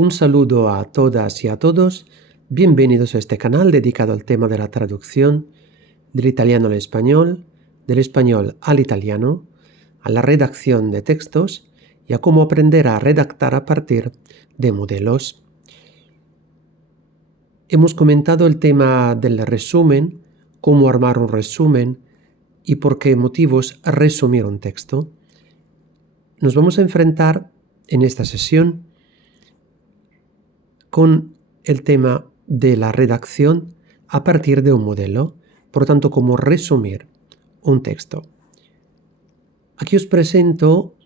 Un saludo a todas y a todos. Bienvenidos a este canal dedicado al tema de la traducción del italiano al español, del español al italiano, a la redacción de textos y a cómo aprender a redactar a partir de modelos. Hemos comentado el tema del resumen, cómo armar un resumen y por qué motivos resumir un texto. Nos vamos a enfrentar en esta sesión con el tema de la redacción a partir de un modelo, por tanto, cómo resumir un texto. Aquí os presento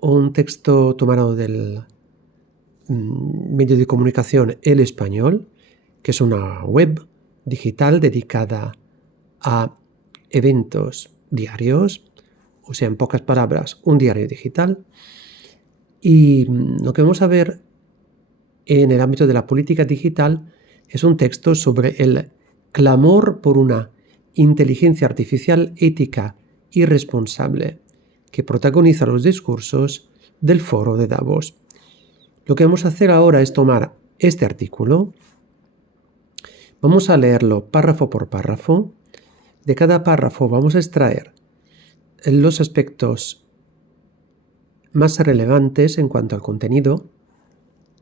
un texto tomado del medio de comunicación El Español, que es una web digital dedicada a eventos diarios, o sea, en pocas palabras, un diario digital. Y lo que vamos a ver en el ámbito de la política digital es un texto sobre el clamor por una inteligencia artificial ética y responsable que protagoniza los discursos del Foro de Davos. Lo que vamos a hacer ahora es tomar este artículo, vamos a leerlo párrafo por párrafo. De cada párrafo vamos a extraer los aspectos más relevantes en cuanto al contenido.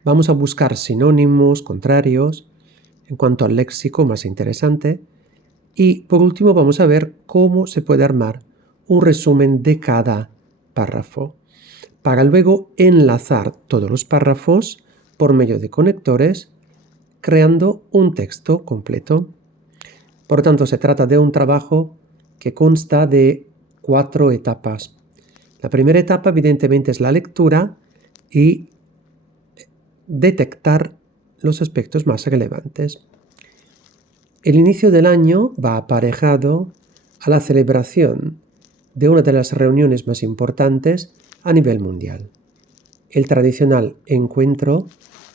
Vamos a buscar sinónimos, contrarios, en cuanto al léxico más interesante. Y por último vamos a ver cómo se puede armar un resumen de cada párrafo, para luego enlazar todos los párrafos por medio de conectores, creando un texto completo. Por lo tanto, se trata de un trabajo que consta de 4 etapas. La primera etapa, evidentemente, es la lectura y detectar los aspectos más relevantes. El inicio del año va aparejado a la celebración de una de las reuniones más importantes a nivel mundial, el tradicional encuentro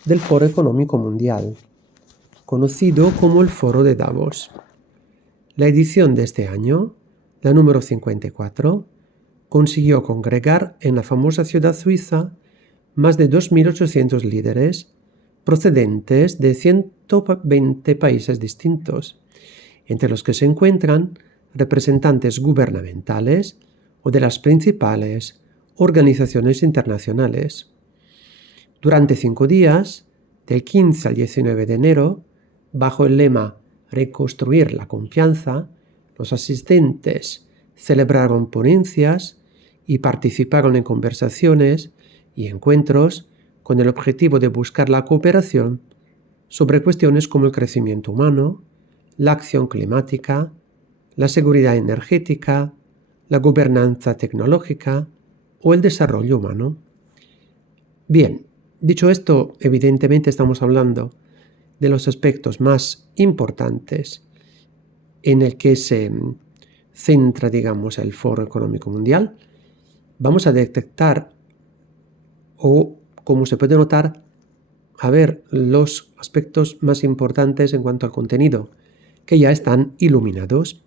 del Foro Económico Mundial, conocido como el Foro de Davos. La edición de este año, la número 54, consiguió congregar en la famosa ciudad suiza más de 2.800 líderes procedentes de 120 países distintos, entre los que se encuentran representantes gubernamentales o de las principales organizaciones internacionales. Durante 5 días, del 15 al 19 de enero, bajo el lema Reconstruir la confianza, los asistentes celebraron ponencias y participaron en conversaciones y encuentros con el objetivo de buscar la cooperación sobre cuestiones como el crecimiento humano, la acción climática, la seguridad energética, la gobernanza tecnológica o el desarrollo humano. Bien, dicho esto, evidentemente estamos hablando de los aspectos más importantes en el que se centra, digamos, el Foro Económico Mundial. Vamos a detectar o, como se puede notar, a ver los aspectos más importantes en cuanto al contenido, que ya están iluminados.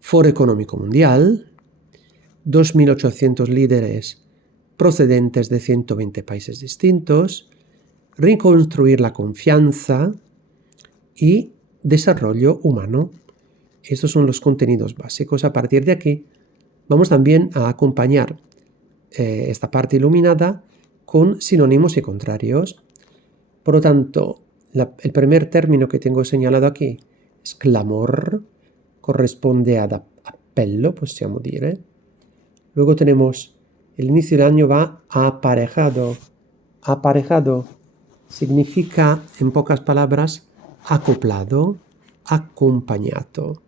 Foro Económico Mundial, 2.800 líderes procedentes de 120 países distintos, reconstruir la confianza y desarrollo humano. Estos son los contenidos básicos. A partir de aquí, vamos también a acompañar esta parte iluminada con sinónimos y contrarios. Por lo tanto, el primer término que tengo señalado aquí es clamor, corresponde ad appello, possiamo dire. Luego tenemos el inicio del año va aparejado. Aparejado significa, en pocas palabras, acoplado, acompañado.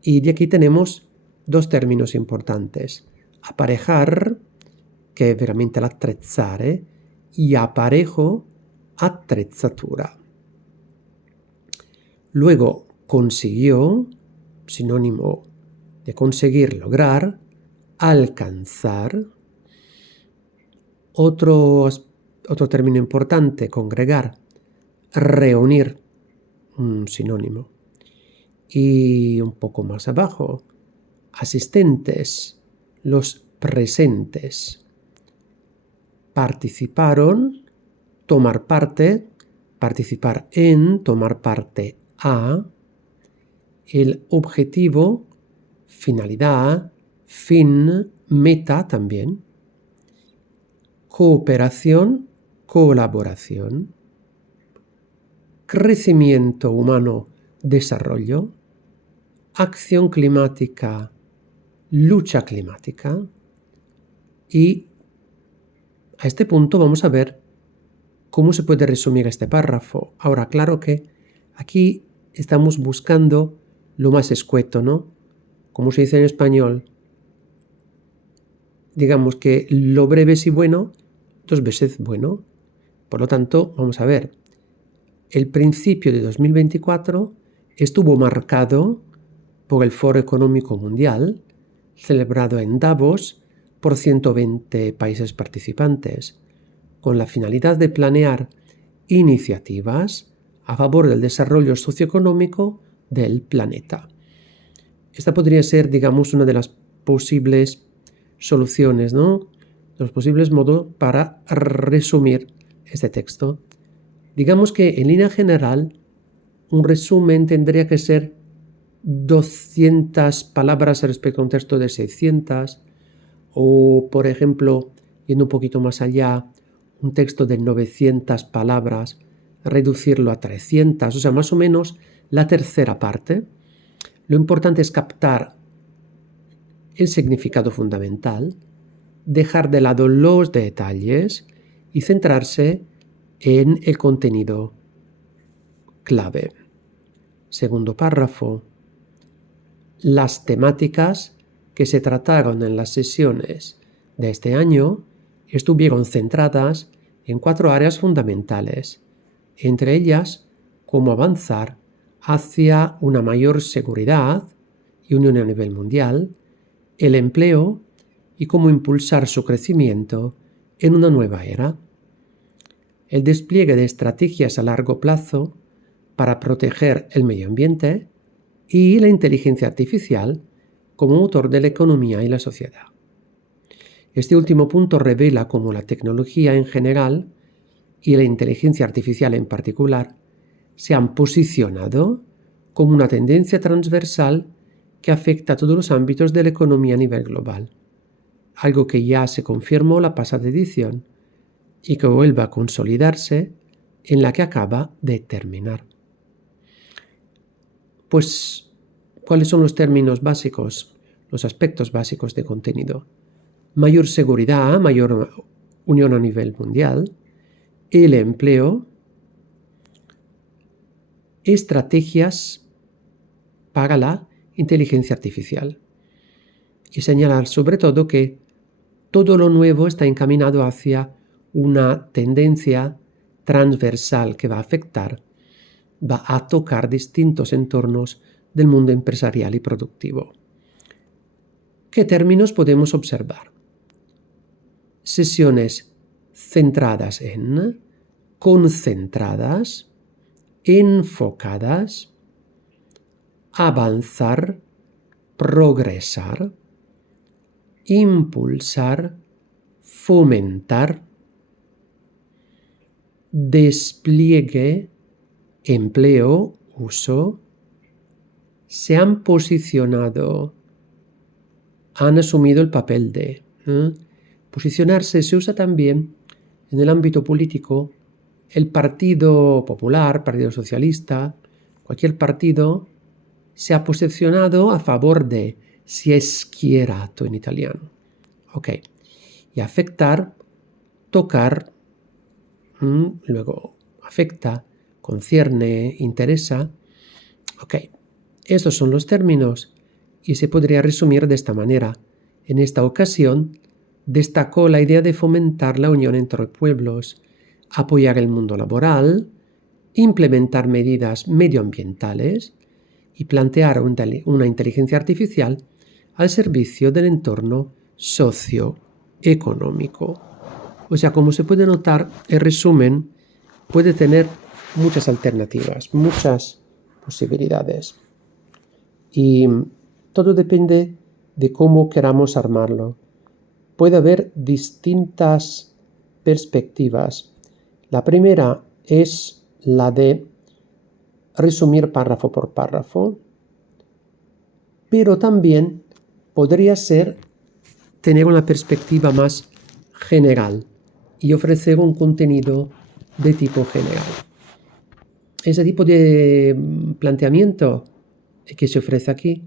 Y de aquí tenemos 2 términos importantes. Aparejar, che è veramente l'attrezzare, y aparejo, attrezzatura. Luego, consiguió, sinónimo de conseguir, lograr, alcanzar. Otro término importante, congregar, reunir, un sinónimo. Y un poco más abajo, asistentes, los presentes. Participaron, tomar parte, participar en, tomar parte a, el objetivo, finalidad, fin, meta también, cooperación, colaboración, crecimiento humano, desarrollo, acción climática, lucha climática. Y a este punto vamos a ver cómo se puede resumir este párrafo. Ahora, claro que aquí estamos buscando lo más escueto, ¿no? Como se dice en español, digamos que lo breve es y bueno, 2 veces bueno. Por lo tanto, vamos a ver, el principio de 2024 estuvo marcado por el Foro Económico Mundial, celebrado en Davos por 120 países participantes, con la finalidad de planear iniciativas a favor del desarrollo socioeconómico del planeta. Esta podría ser, digamos, una de las posibles soluciones, ¿no? De los posibles modos para resumir este texto. Digamos que en línea general, un resumen tendría que ser 200 palabras respecto a un texto de 600, o por ejemplo, yendo un poquito más allá, un texto de 900 palabras, reducirlo a 300, o sea, más o menos la tercera parte. Lo importante es captar el significado fundamental, dejar de lado los detalles y centrarse en el contenido clave. Segundo párrafo. Las temáticas que se trataron en las sesiones de este año estuvieron centradas en 4 áreas fundamentales, entre ellas cómo avanzar hacia una mayor seguridad y unión a nivel mundial, el empleo y cómo impulsar su crecimiento en una nueva era, el despliegue de estrategias a largo plazo para proteger el medio ambiente y la inteligencia artificial como motor de la economía y la sociedad. Este último punto revela cómo la tecnología en general y la inteligencia artificial en particular se han posicionado como una tendencia transversal que afecta a todos los ámbitos de la economía a nivel global, algo que ya se confirmó la pasada edición y que vuelve a consolidarse en la que acaba de terminar. Pues, ¿cuáles son los términos básicos, los aspectos básicos de contenido? Mayor seguridad, mayor unión a nivel mundial, el empleo, estrategias para la inteligencia artificial. Y señalar sobre todo que todo lo nuevo está encaminado hacia una tendencia transversal que va a afectar, va a tocar distintos entornos del mundo empresarial y productivo. ¿Qué términos podemos observar? Sesiones centradas en, concentradas, enfocadas, avanzar, progresar, impulsar, fomentar, despliegue, empleo, uso, se han posicionado, han asumido el papel de. Posicionarse se usa también en el ámbito político. El Partido Popular, Partido Socialista, cualquier partido se ha posicionado a favor de, si è schierato en italiano. Ok. Y afectar, tocar, luego afecta, concierne, interesa. Ok. Estos son los términos y se podría resumir de esta manera. En esta ocasión, destacó la idea de fomentar la unión entre pueblos, apoyar el mundo laboral, implementar medidas medioambientales y plantear una inteligencia artificial al servicio del entorno socioeconómico. O sea, como se puede notar, el resumen puede tener muchas alternativas, muchas posibilidades. Y todo depende de cómo queramos armarlo. Puede haber distintas perspectivas. La primera es la de resumir párrafo por párrafo, pero también podría ser tener una perspectiva más general y ofrecer un contenido de tipo general. Ese tipo de planteamiento que se ofrece aquí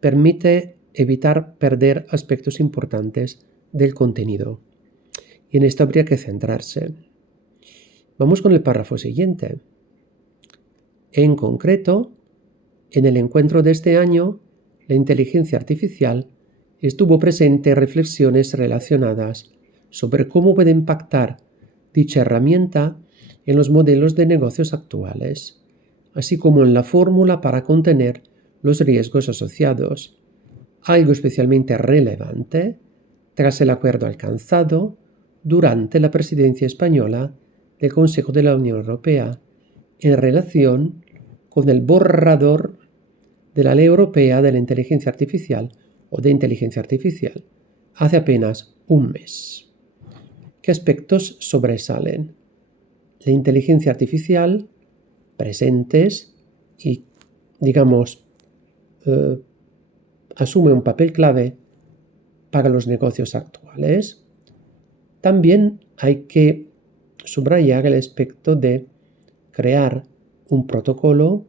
permite evitar perder aspectos importantes del contenido. Y en esto habría que centrarse. Vamos con el párrafo siguiente. En concreto, en el encuentro de este año, la inteligencia artificial estuvo presente en reflexiones relacionadas sobre cómo puede impactar dicha herramienta en los modelos de negocios actuales, así como en la fórmula para contener los riesgos asociados, algo especialmente relevante tras el acuerdo alcanzado durante la presidencia española del Consejo de la Unión Europea en relación con el borrador de la Ley Europea de la Inteligencia Artificial o de Inteligencia Artificial hace apenas un mes. ¿Qué aspectos sobresalen? La inteligencia artificial presentes y, digamos, asume un papel clave para los negocios actuales. También hay que subrayar el aspecto de crear un protocolo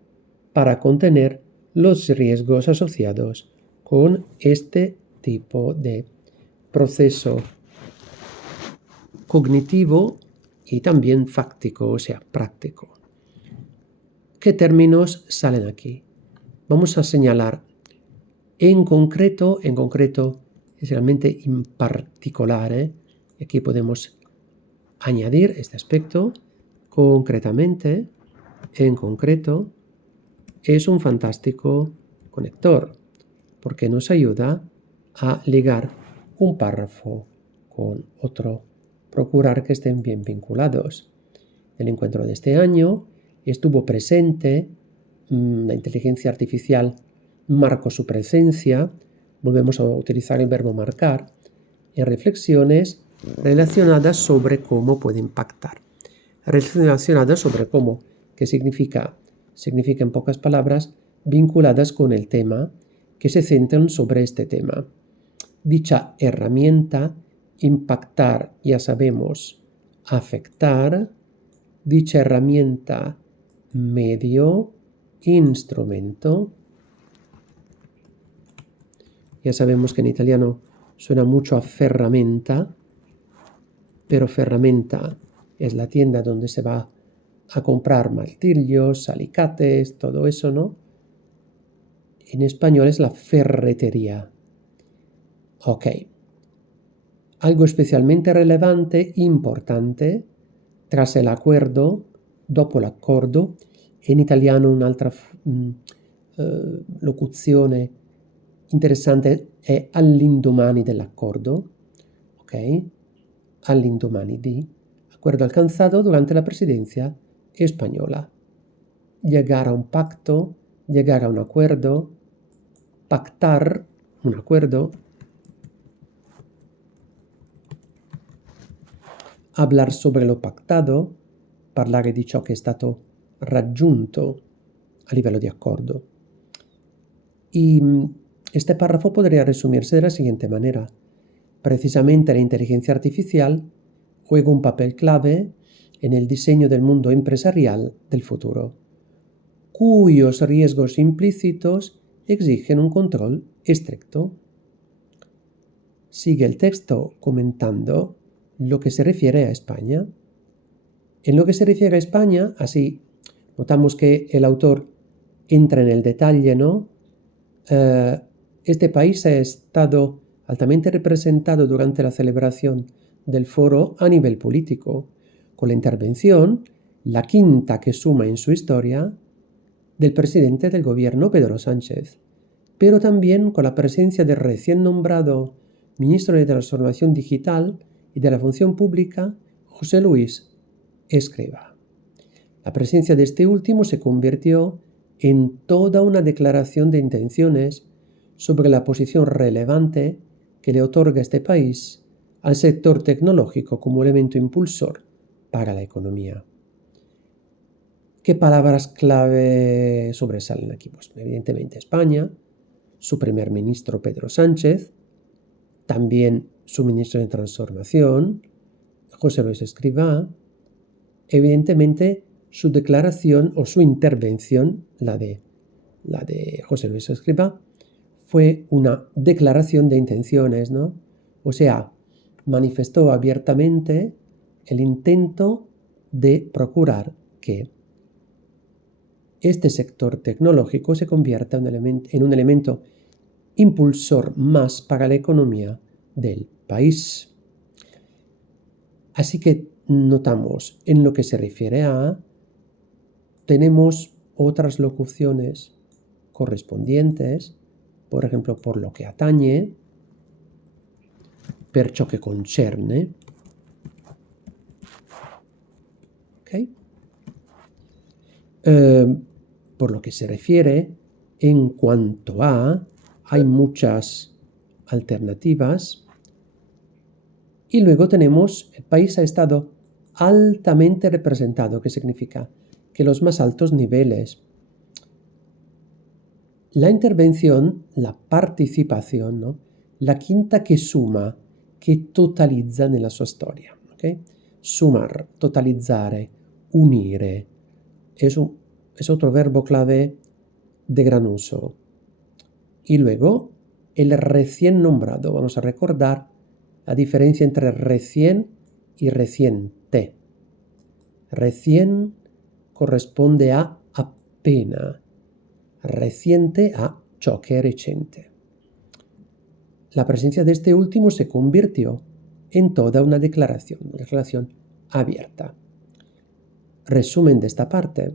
para contener los riesgos asociados con este tipo de proceso cognitivo y también fáctico, o sea, práctico. ¿Qué términos salen aquí? Vamos a señalar en concreto, es realmente en particular, y aquí podemos añadir este aspecto, concretamente, en concreto, es un fantástico conector, porque nos ayuda a ligar un párrafo con otro, procurar que estén bien vinculados. El encuentro de este año estuvo presente, la inteligencia artificial marcó su presencia, volvemos a utilizar el verbo marcar, en reflexiones relacionadas sobre cómo puede impactar. Relacionadas sobre cómo, ¿qué significa? Significa en pocas palabras, vinculadas con el tema, que se centran sobre este tema. Dicha herramienta, impactar, ya sabemos, afectar. Dicha herramienta, medio, instrumento. Ya sabemos que en italiano suena mucho a ferramenta, pero ferramenta es la tienda donde se va a comprar martillos, alicates, todo eso, ¿no? En español es la ferretería. Ok. Algo especialmente relevante, importante, tras el accordo, dopo l'accordo, in italiano un'altra locuzione interessante è all'indomani dell'accordo, ok? All'indomani di acuerdo alcanzado durante la presidencia española. Llegar a un pacto, llegar a un acuerdo, pactar un acuerdo, hablar sobre lo pactato, parlare di ciò che è stato raggiunto a livello di accordo. Y este párrafo podría resumirse de la siguiente manera. Precisamente la inteligencia artificial juega un papel clave en el diseño del mundo empresarial del futuro, cuyos riesgos implícitos exigen un control estricto. Sigue el texto comentando lo que se refiere a España. En lo que se refiere a España, así notamos que el autor entra en el detalle, ¿no? Este país ha estado altamente representado durante la celebración del foro a nivel político, con la intervención, la quinta que suma en su historia, del presidente del gobierno Pedro Sánchez, pero también con la presencia del recién nombrado ministro de Transformación Digital y de la Función Pública, José Luis Escrivá. La presencia de este último se convirtió en toda una declaración de intenciones sobre la posición relevante que le otorga este país al sector tecnológico como elemento impulsor para la economía. ¿Qué palabras clave sobresalen aquí? Pues evidentemente España, su primer ministro Pedro Sánchez, también su ministro de Transformación, José Luis Escrivá, evidentemente su declaración o su intervención, la de José Luis Escrivá, fue una declaración de intenciones, ¿no? O sea, manifestó abiertamente el intento de procurar que este sector tecnológico se convierta en un elemento impulsor más para la economía del país. Así que notamos, en lo que se refiere a, tenemos otras locuciones correspondientes, por ejemplo, por lo que atañe, per ciò che concerne, ¿okay? Por lo que se refiere, en cuanto a, hay muchas alternativas. Y luego tenemos, el país ha estado altamente representado, que significa que los más altos niveles. La intervención, la participación, ¿no? La quinta che suma, che totalizza nella sua storia. ¿Okay? Sumar, totalizzare, unire, es otro verbo clave de gran uso. Y luego, el recién nombrado. Vamos a recordar la diferencia entre recién y reciente. Recién corresponde a appena, reciente a ciò che è recente. La presencia de este último se convirtió en toda una declaración abierta. Resumen de esta parte.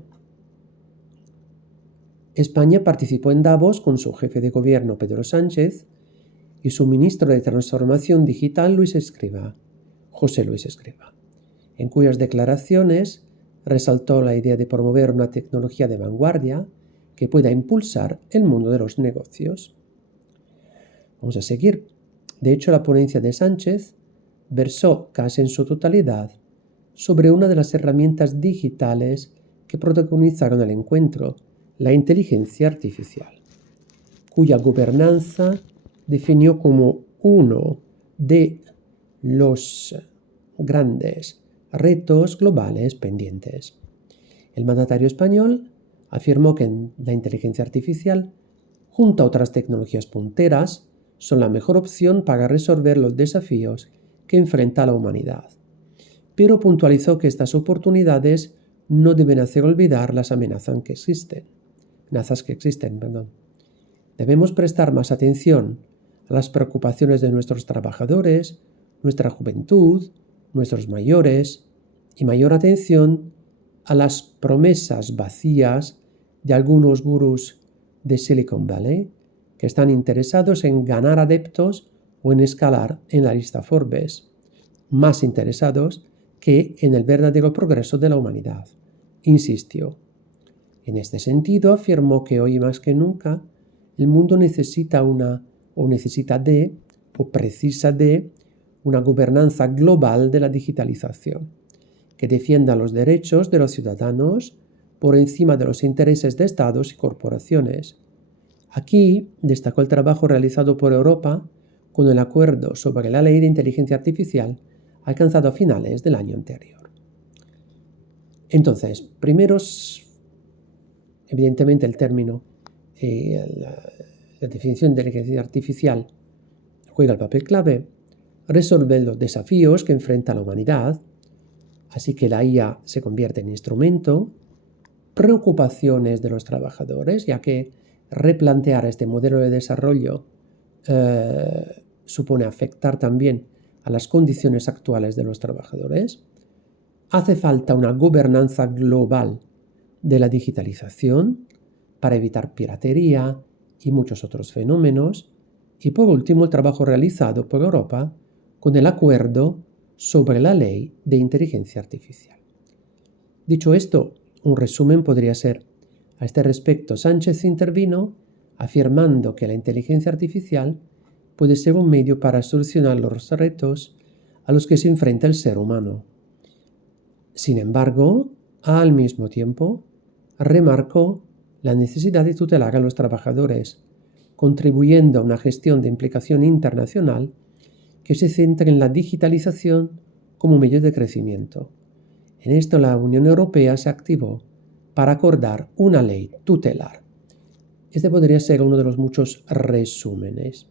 España participó en Davos con su jefe de gobierno Pedro Sánchez y su ministro de Transformación Digital José Luis Escrivá, en cuyas declaraciones resaltó la idea de promover una tecnología de vanguardia que pueda impulsar el mundo de los negocios. Vamos a seguir. De hecho, la ponencia de Sánchez versó casi en su totalidad sobre una de las herramientas digitales que protagonizaron el encuentro, la inteligencia artificial, cuya gobernanza definió como uno de los grandes retos globales pendientes. El mandatario español afirmó que la inteligencia artificial, junto a otras tecnologías punteras, son la mejor opción para resolver los desafíos que enfrenta la humanidad, pero puntualizó que estas oportunidades no deben hacer olvidar las amenazas que existen. Debemos prestar más atención a las preocupaciones de nuestros trabajadores, nuestra juventud, nuestros mayores, y mayor atención a las promesas vacías de algunos gurús de Silicon Valley que están interesados en ganar adeptos o en escalar en la lista Forbes, más interesados que en el verdadero progreso de la humanidad. Insistió. En este sentido, afirmó que hoy más que nunca el mundo precisa de una gobernanza global de la digitalización, que defienda los derechos de los ciudadanos por encima de los intereses de estados y corporaciones. Aquí destacó el trabajo realizado por Europa con el acuerdo sobre la ley de inteligencia artificial alcanzado a finales del año anterior. Entonces, evidentemente el término, la definición de inteligencia artificial juega el papel clave, resolver los desafíos que enfrenta la humanidad, así que la IA se convierte en instrumento, preocupaciones de los trabajadores, ya que replantear este modelo de desarrollo supone afectar también a las condiciones actuales de los trabajadores. Hace falta una gobernanza global de la digitalización para evitar piratería y muchos otros fenómenos. Y por último, el trabajo realizado por Europa con el acuerdo sobre la ley de inteligencia artificial. Dicho esto, un resumen podría ser: a este respecto, Sánchez intervino afirmando que la inteligencia artificial puede ser un medio para solucionar los retos a los que se enfrenta el ser humano. Sin embargo, al mismo tiempo, remarcó la necesidad de tutelar a los trabajadores, contribuyendo a una gestión de implicación internacional que se centra en la digitalización como medio de crecimiento. En esto la Unión Europea se activó para acordar una ley tutelar. Este podría ser uno de los muchos resúmenes.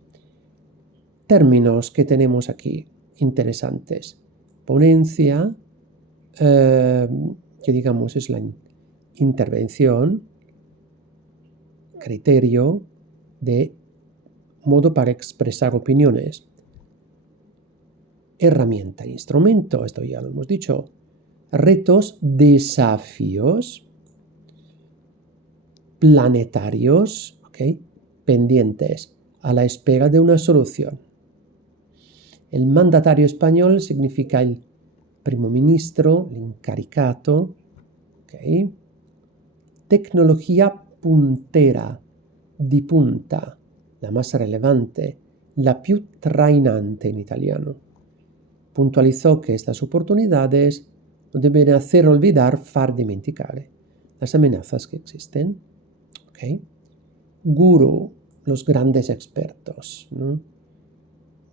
Términos que tenemos aquí interesantes. Ponencia, que digamos es la intervención, criterio, de modo para expresar opiniones. Herramienta, instrumento, esto ya lo hemos dicho. Retos, desafíos planetarios, ¿okay? Pendientes, a la espera de una solución. El mandatario español significa el primo ministro, el incaricato. ¿Okay? Tecnología puntera, di punta, la más relevante, la più trainante in italiano. Puntualizó que estas oportunidades no deben hacer olvidar, far dimenticare las amenazas que existen. ¿Okay? Gurú, los grandes expertos, ¿no?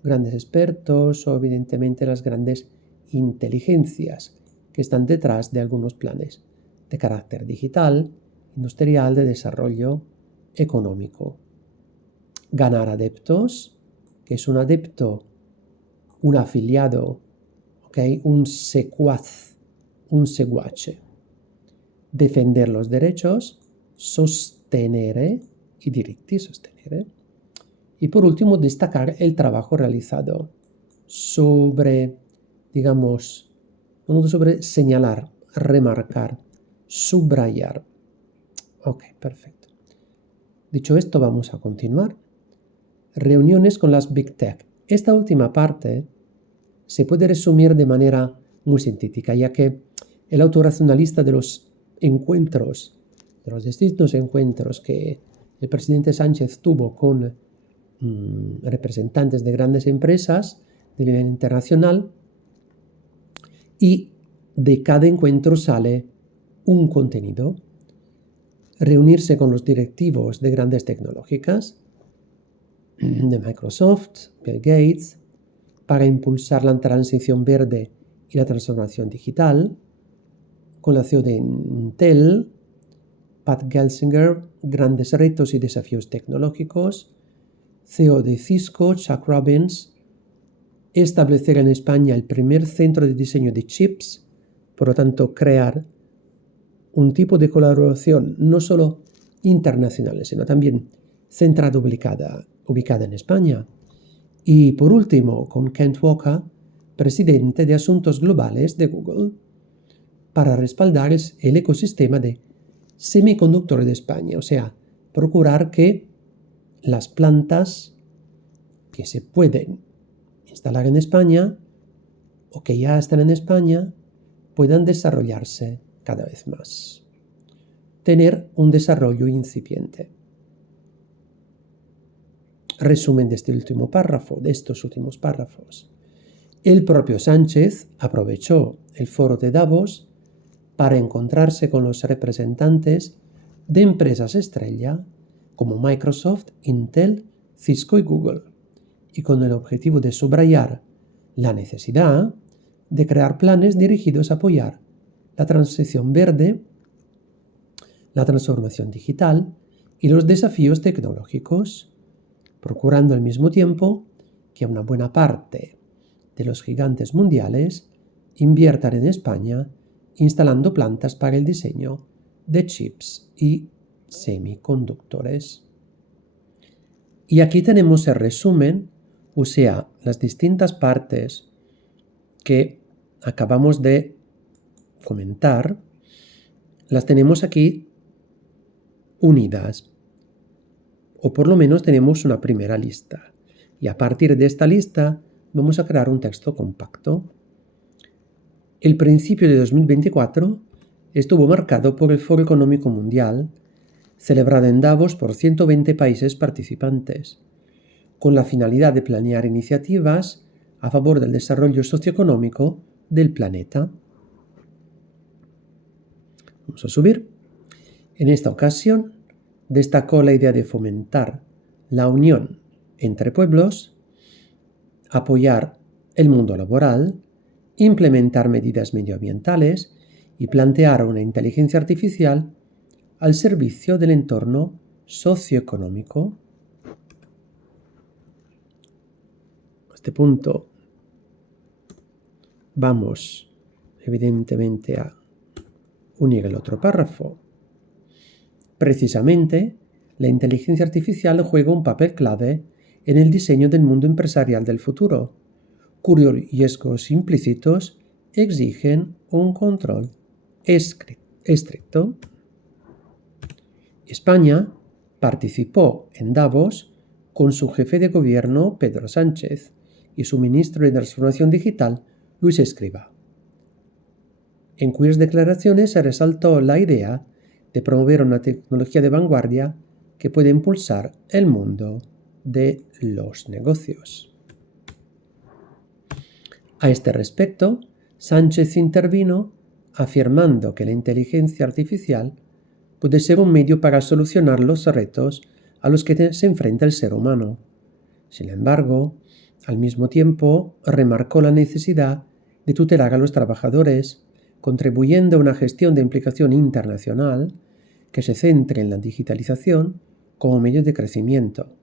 Grandes expertos o evidentemente las grandes inteligencias que están detrás de algunos planes de carácter digital, industrial, de desarrollo económico. Ganar adeptos, que es un adepto, un afiliado, ¿okay? Un secuaz, un seguace. Defender los derechos, sostenere, i diritti, sostenere. Y por último, destacar el trabajo realizado sobre, digamos, no sobre señalar, remarcar, subrayar. Ok, perfecto. Dicho esto, vamos a continuar. Reuniones con las Big Tech. Esta última parte se puede resumir de manera muy sintética, ya que el autor hace una lista de los encuentros, de los distintos encuentros que el presidente Sánchez tuvo con representantes de grandes empresas de nivel internacional, y de cada encuentro sale un contenido. Reunirse con los directivos de grandes tecnológicas, de Microsoft, Bill Gates, para impulsar la transición verde y la transformación digital, con la CEO de Intel, Pat Gelsinger, grandes retos y desafíos tecnológicos, CEO de Cisco, Chuck Robbins, establecer en España el primer centro de diseño de chips, por lo tanto crear un tipo de colaboración no solo internacional, sino también centrada ubicada en España. Y por último, con Kent Walker, presidente de Asuntos Globales de Google, para respaldar el ecosistema de semiconductores de España, o sea, procurar que las plantas que se pueden instalar en España o que ya están en España puedan desarrollarse cada vez más. Tener un desarrollo incipiente. Resumen de este último párrafo, de estos últimos párrafos. El propio Sánchez aprovechó el foro de Davos para encontrarse con los representantes de empresas estrella como Microsoft, Intel, Cisco y Google, y con el objetivo de subrayar la necesidad de crear planes dirigidos a apoyar la transición verde, la transformación digital y los desafíos tecnológicos, procurando al mismo tiempo que una buena parte de los gigantes mundiales inviertan en España instalando plantas para el diseño de chips y semiconductores. Y aquí tenemos el resumen, o sea, las distintas partes que acabamos de comentar, las tenemos aquí unidas, o por lo menos tenemos una primera lista. Y a partir de esta lista vamos a crear un texto compacto. El principio de 2024 estuvo marcado por el Foro Económico Mundial, celebrado en Davos por 120 países participantes, con la finalidad de planear iniciativas a favor del desarrollo socioeconómico del planeta. Vamos a subir. En esta ocasión, destacó la idea de fomentar la unión entre pueblos, apoyar el mundo laboral, implementar medidas medioambientales y plantear una inteligencia artificial al servicio del entorno socioeconómico. A este punto vamos evidentemente a unir el otro párrafo. Precisamente, la inteligencia artificial juega un papel clave en el diseño del mundo empresarial del futuro, cuyos riesgos implícitos exigen un control estricto. España participó en Davos con su jefe de gobierno, Pedro Sánchez, y su ministro de Transformación Digital, Luis Escrivá, en cuyas declaraciones se resaltó la idea de promover una tecnología de vanguardia que puede impulsar el mundo de los negocios. A este respecto, Sánchez intervino afirmando que la inteligencia artificial puede ser un medio para solucionar los retos a los que se enfrenta el ser humano. Sin embargo, al mismo tiempo, remarcó la necesidad de tutelar a los trabajadores, contribuyendo a una gestión de implicación internacional que se centre en la digitalización como medio de crecimiento.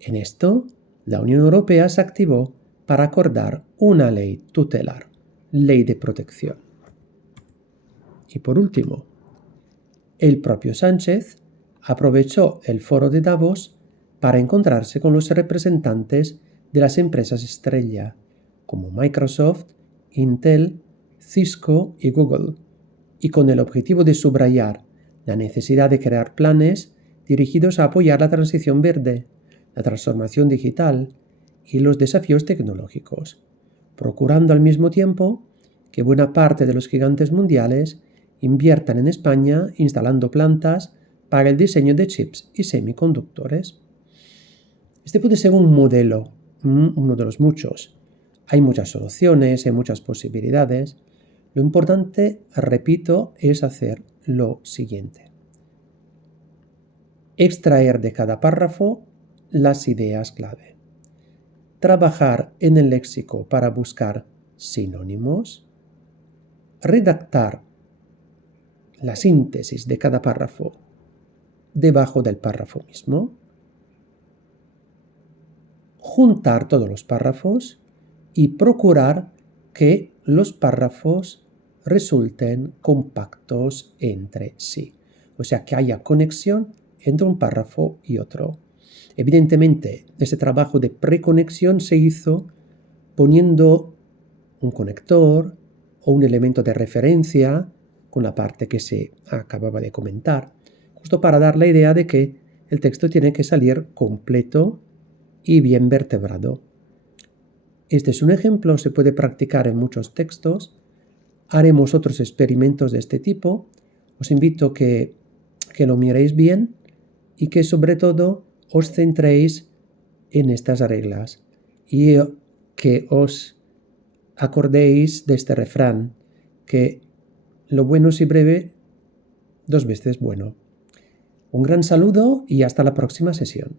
En esto, la Unión Europea se activó para acordar una ley tutelar, ley de protección. Y por último, el propio Sánchez aprovechó el foro de Davos para encontrarse con los representantes de las empresas estrella, como Microsoft, Intel, Cisco y Google, y con el objetivo de subrayar la necesidad de crear planes dirigidos a apoyar la transición verde, la transformación digital y los desafíos tecnológicos, procurando al mismo tiempo que buena parte de los gigantes mundiales inviertan en España instalando plantas para el diseño de chips y semiconductores. Este puede ser un modelo, uno de los muchos. Hay muchas soluciones, hay muchas posibilidades. Lo importante, repito, es hacer lo siguiente: extraer de cada párrafo las ideas clave, trabajar en el léxico para buscar sinónimos, redactar la síntesis de cada párrafo debajo del párrafo mismo, juntar todos los párrafos y procurar que los párrafos resulten compactos entre sí, o sea, que haya conexión entre un párrafo y otro. Evidentemente, ese trabajo de preconexión se hizo poniendo un conector o un elemento de referencia con la parte que se acababa de comentar, justo para dar la idea de que el texto tiene que salir completo y bien vertebrado. Este es un ejemplo, se puede practicar en muchos textos. Haremos otros experimentos de este tipo. Os invito a que lo miréis bien y que sobre todo os centréis en estas reglas y que os acordéis de este refrán, que lo bueno si breve, 2 veces bueno. Un gran saludo y hasta la próxima sesión.